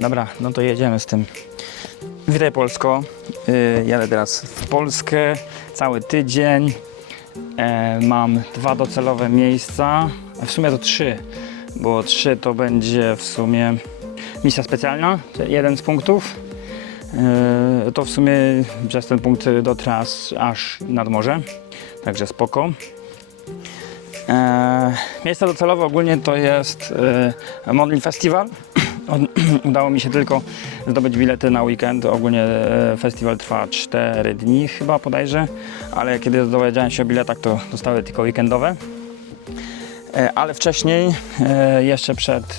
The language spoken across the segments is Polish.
Dobra, no to jedziemy z tym. Witaj Polsko. Yy, jadę teraz w Polskę cały tydzień. E, mam dwa docelowe miejsca. A W sumie to trzy, bo trzy to będzie w sumie misja specjalna, jeden z punktów. Yy, to w sumie przez ten punkt dotrę aż- aż nad morze, także spoko. E, miejsca docelowe ogólnie to jest e, Modlin Festival. Udało mi się tylko zdobyć bilety na weekend. Ogólnie e, festiwal trwa 4 dni chyba bodajże, ale kiedy dowiedziałem się o biletach, to dostały tylko weekendowe. E, ale wcześniej, e, jeszcze przed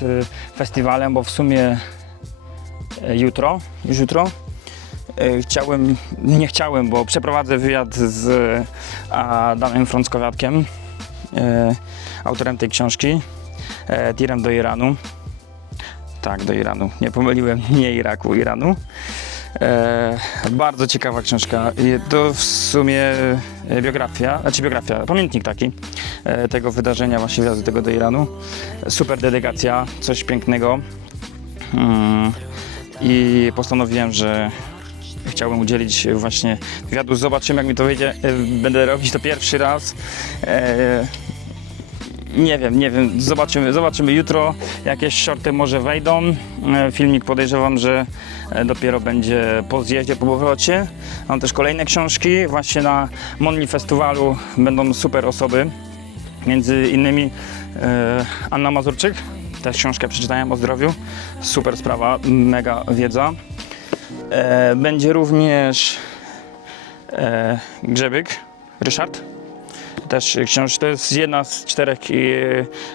festiwalem, bo w sumie jutro, już jutro, chciałem, nie chciałem, bo przeprowadzę wywiad z Adamem Frąckowiatkiem, autorem tej książki, Tirem do Iranu. Tak, do Iranu. Nie pomyliłem, nie Iraku, Iranu. E, bardzo ciekawa książka. To w sumie e, biografia, znaczy biografia, pamiętnik taki e, tego wydarzenia, właśnie wjazdu tego do Iranu. Super dedykacja, coś pięknego. Mm, I postanowiłem, że chciałbym udzielić właśnie wywiadu. Zobaczymy, jak mi to wyjdzie. E, Będę robić to pierwszy raz. Nie wiem, nie wiem, zobaczymy, zobaczymy jutro. Jakieś shorty może wejdą. E, Filmik podejrzewam, że e, dopiero będzie po zjeździe, po powrocie. Mam też kolejne książki. Właśnie na Monli Festiwalu będą super osoby. Między innymi e, Anna Mazurczyk. Też książkę przeczytałem o zdrowiu. Super sprawa, mega wiedza. Będzie również Grzebyk, Ryszard. Też książ- to jest jedna z czterech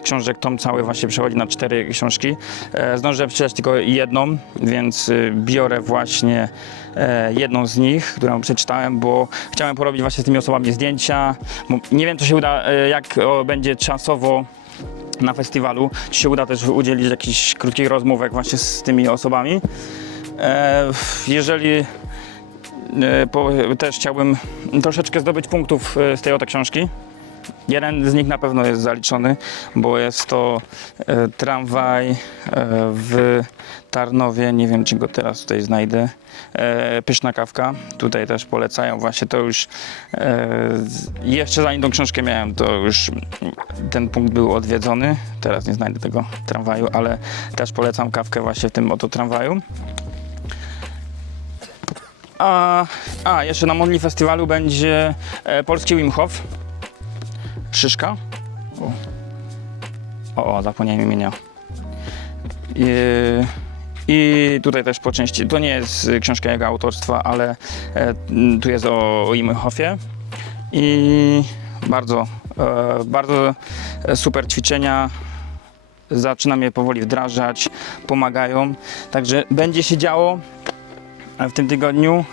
książek, tom cały właśnie przechodzi na cztery książki. E, Zdążyłem przeczytać tylko jedną, więc e, biorę właśnie e, jedną z nich, którą przeczytałem, bo chciałem porobić właśnie z tymi osobami zdjęcia. Nie wiem, czy się uda, e, jak będzie czasowo na festiwalu, czy się uda też udzielić jakichś krótkich rozmówek właśnie z tymi osobami. Jeżeli też chciałbym troszeczkę zdobyć punktów e, z tej oto książki. Jeden z nich na pewno jest zaliczony, bo jest to e, tramwaj e, w Tarnowie. Nie wiem, czy go teraz tutaj znajdę. E, pyszna kawka. Tutaj też polecają. Właśnie to już e, jeszcze zanim tą książkę miałem, to już ten punkt był odwiedzony. Teraz nie znajdę tego tramwaju, ale też polecam kawkę właśnie w tym oto tramwaju. A, a jeszcze na Modli Festiwalu będzie e, polski Wim Hof. Szyszka. O, o, o zapomniałem imienia. I, I tutaj też po części, to nie jest książka jego autorstwa, ale e, tu jest o Wim Hofie. I bardzo, e, bardzo super ćwiczenia. Zaczynam je powoli wdrażać, pomagają. Także będzie się działo w tym tygodniu.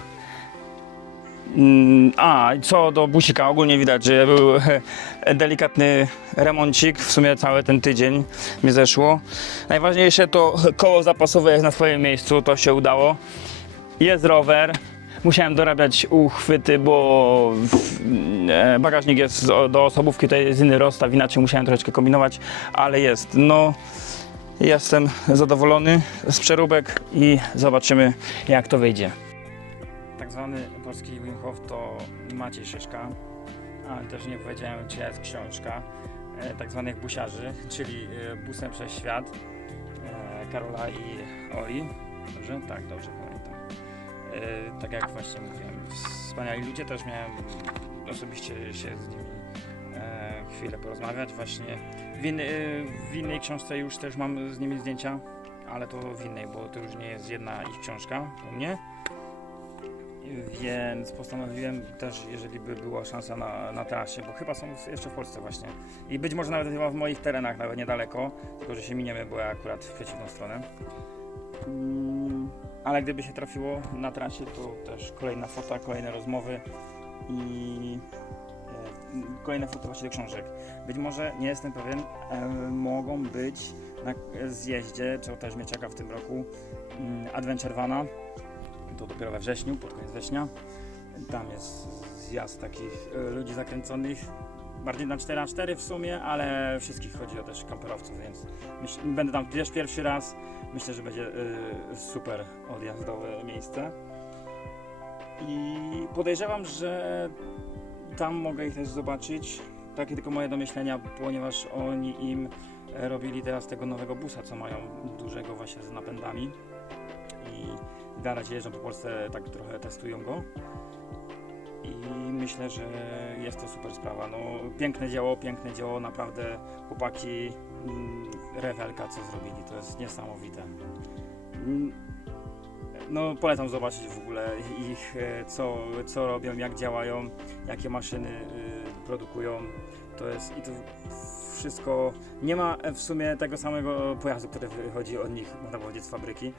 Mm, A, co do busika, ogólnie widać, że był delikatny remoncik, w sumie cały ten tydzień mi zeszło. Najważniejsze to koło zapasowe jest na swoim miejscu, to się udało. Jest rower, musiałem dorabiać uchwyty, bo e, bagażnik jest do do osobówki, to jest inny rozstaw, inaczej musiałem troszeczkę kombinować, ale jest. No, jestem zadowolony z przeróbek i zobaczymy jak to wyjdzie. Tak zwany polski Wim Hof to Maciej Szyszka, ale też nie powiedziałem czyja jest książka, e, tak zwanych busiarzy, czyli e, Busem przez świat e, Karola i Oli. Dobrze? Tak, dobrze pamiętam. Tak jak właśnie mówiłem, wspaniali ludzie, też miałem osobiście się z nimi chwilę porozmawiać właśnie. W, w innej książce już też mam z nimi zdjęcia, ale to w innej, bo to już nie jest jedna ich książka u mnie. Więc postanowiłem też, jeżeli by była szansa na, na trasie, bo chyba są jeszcze w Polsce właśnie. I być może nawet chyba w moich terenach, nawet niedaleko, tylko że się miniemy, bo ja akurat w przeciwną stronę. Mm, Ale gdyby się trafiło na trasie, to też kolejna fota, kolejne rozmowy i kolejne foto właśnie do książek. Być może, nie jestem pewien, e, mogą być na zjeździe, mnie czeka w tym roku, mm, Adventure Vana. To dopiero we wrześniu, pod koniec września. Tam jest zjazd takich e, ludzi zakręconych. bardziej na 4x4 w sumie, ale wszystkich chodzi o też kamperowców, więc myśl, będę tam też pierwszy raz. Myślę, że będzie y, super odjazdowe miejsce. I podejrzewam, że tam mogę ich też zobaczyć. Takie tylko moje domyślenia, ponieważ oni im e, robili teraz tego nowego busa, co mają dużego właśnie z napędami. I na razie jeżdżą po Polsce, tak trochę testują go. I myślę, że jest to super sprawa. No, piękne dzieło, piękne dzieło, naprawdę chłopaki, mm, rewelka co zrobili, to jest niesamowite. No, polecam zobaczyć w ogóle ich, e, co, co robią, jak działają, jakie maszyny y, produkują. To jest i to wszystko. Nie ma w sumie tego samego pojazdu, który wychodzi od nich, można powiedzieć, z fabryki,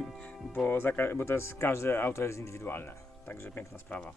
bo, za, bo to jest każde auto jest indywidualne. Także piękna sprawa.